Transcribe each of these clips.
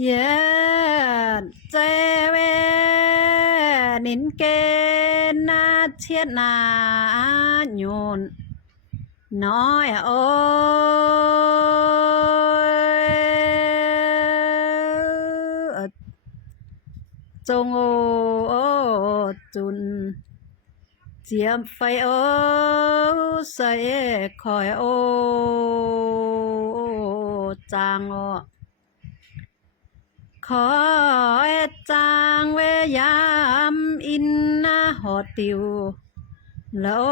เย็นเจเวนินเกนาเชียนาโยนน้อยโอ้จงโอจุนเจียมไฟโอใส่คอยโอจางโอ เวยามอินนาหอติวแล้ว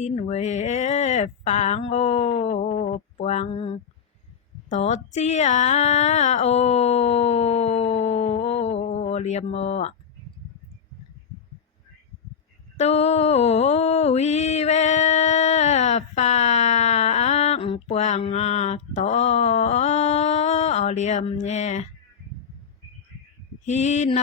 อินเวฟังโอปวงตอเจียโอเลียมโงปวงตอเลียมเนี่ยฮีโน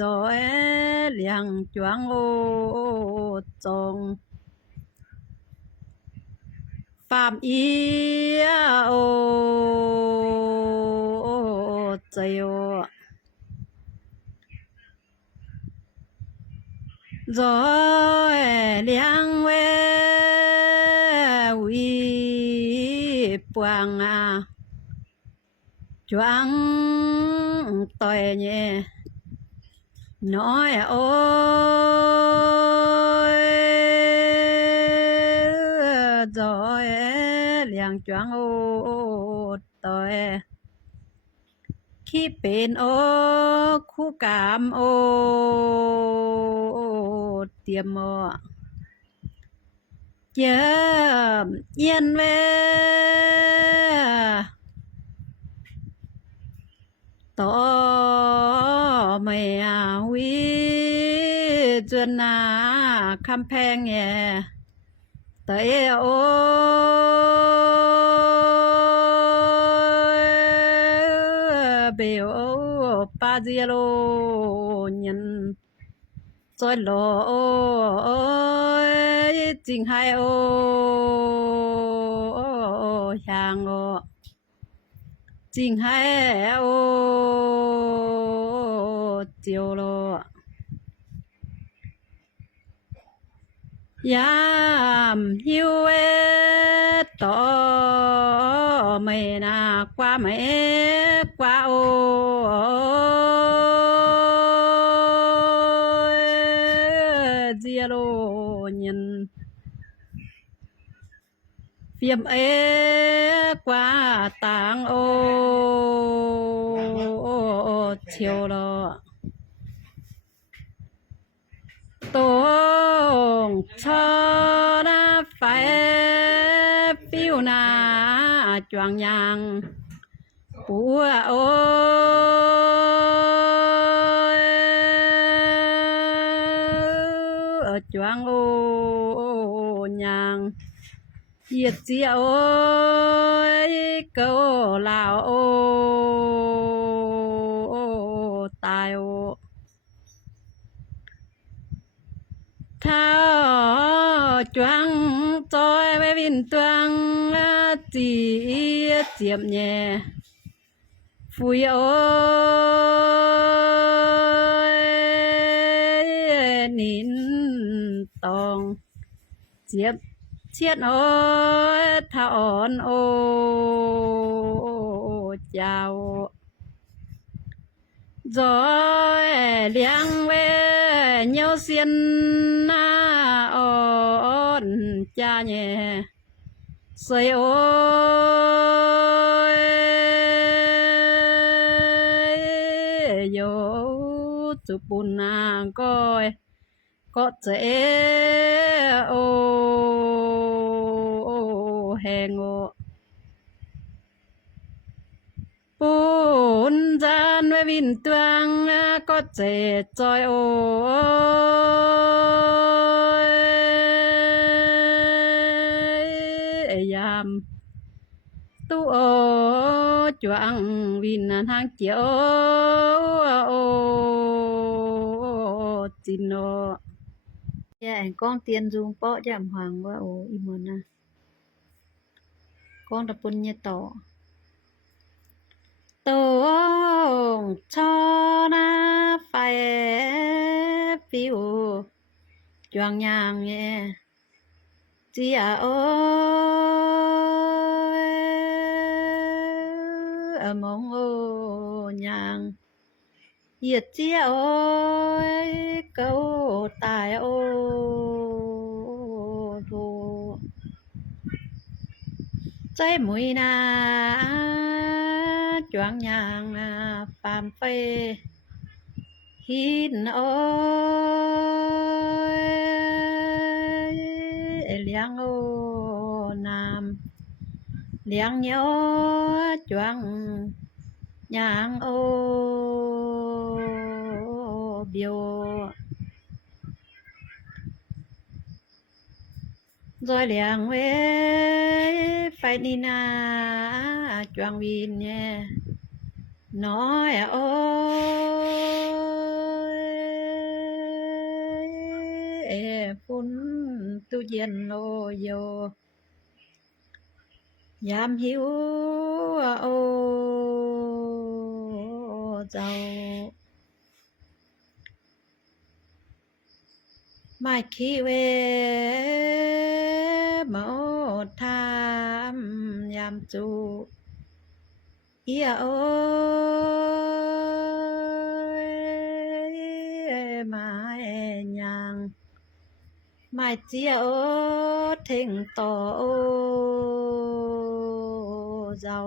จอยเลียงจวงโอจง phạm ý ô trời ô rồi liang we uy quang à choáng tỏi nhẹ nói ôi rồi liang choáng ô tỏi ขี้เป็นโอ ดเตรียมหม้อเจ้มเย็นเวต่อไม่อาวิจนาคำแพงแย่ตเอโอเบโอปาเจโรยัน ยโลโอ้ยจริงให้โอ้ยางโอจริงให้โอ้เจียวโลยามหิวเอต่อไม่นากว่าไม่กว่าโอ nhìn. Viêm ế quá tàng ô chiều lọ. Tổng cho na phải phiêu na choàng nhàng. Bùa ô diệt chia ôi câu lào ô tài ô ท้าจวงจอยไปวินตวงจีเจียบแย่ฟุยโอ้ยนินตองเจียบ เชียดโอ้ยถ้าอ่อนโอ้เจ้า rồi liang về nhau xiên na ôn cha nhẹ xây ôi yo chụp bùn na coi có trẻ ô hèn ô ปูนจานไว้วินตวงก็เจจอยโอยามตู้โอจวงวินทางเจียวโอจินโอ ยายกล้องเตียนจูงเปาะย่มหังว่าโอ้อีมอนนะกล้องตะปุนเนี่ต่อตงชอนาไฟปิวจวงยางเยเจีาโออมองโอยาง Diệt chia ơi câu tài ô thù trái mũi na choáng nhàng phàm phê. Hin ơi liang ô nam. Liang nhớ choáng nhàng ô biểu rồi liang huế phải đi na choàng vin nhé nói ơi phun tu diên lô yo yam hiu เจ้าม่คิเวมอดทามยามจูเอียโอมาแยังไม่เจียโอเท่งต่อเจ้า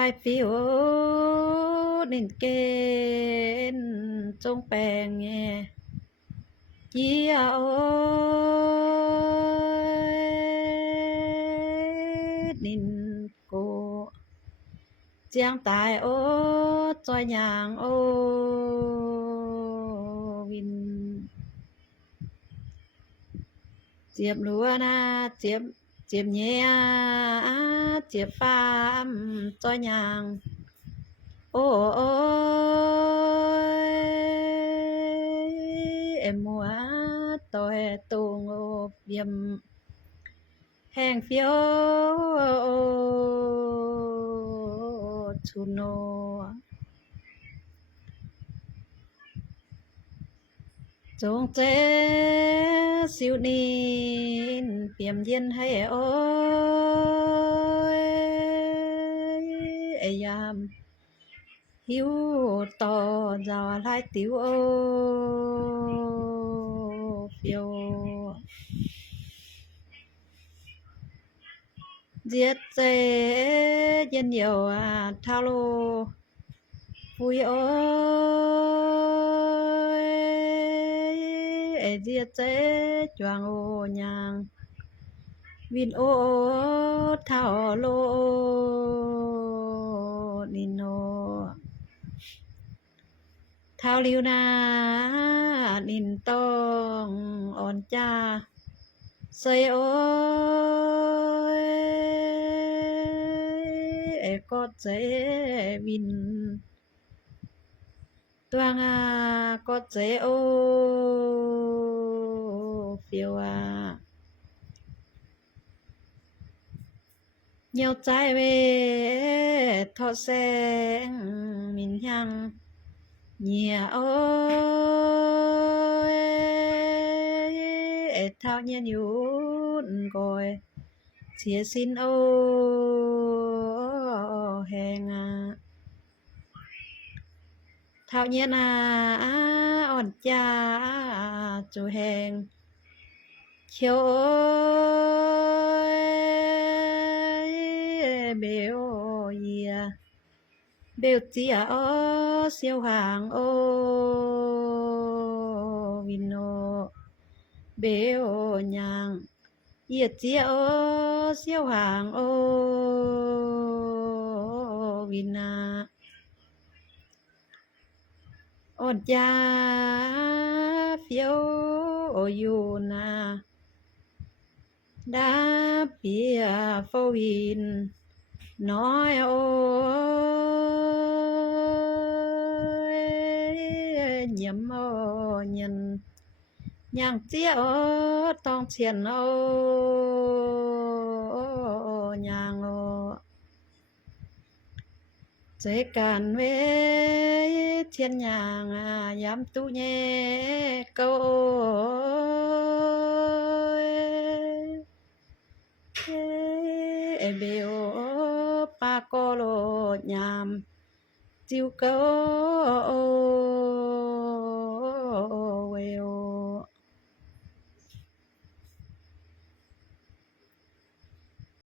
ไปฟิวนินเกนจงแปลงเงียเยี่ยโอนินโกเจียงตายโอจอยยางโอวิน เจียบหลัวนะเจียบเจียบเยี่ย เจ็บปามตัวยาง โอ้ยเอ็มัวต่อตูงโอบเยี่ยมแห่งเฟียวชุโนจงเจสิวนินเปี่ยมเย็นให้โอ hiếu to giò lai tiểu ô, phiêu. Giết chế dân nhiều à thao lô. Vui ơi ê giết chế choàng ô nhàng. Vin ô thao lô nino เท้าลิวนา นินต้องอ่อนจ้าเสยโอยเอกอดเจวิน ตัวงากอดเจโอเฟียวาเหี่ยวใจเวทอแสงมินยัง nhà ơi thao nhiên nhún rồi chia xin ô hèn à thao nhiên à ổn cha chủ hèn. Chiều ơi biểu gì biểu เสียวหางโอวินโอเบโอยางเหยียดเจียโอเสียวหางโอวินาอดยาเฟียวอยู่นาดาเปียฟวินน้อยโอ nhầm ô nhân nhàng chia ô tông chiên ô nhàng ô. Chế càn với thiên nhàng à dám tu nhé, câu ê bê, ô pa cô lô, nhàm. Chiêu câu ô.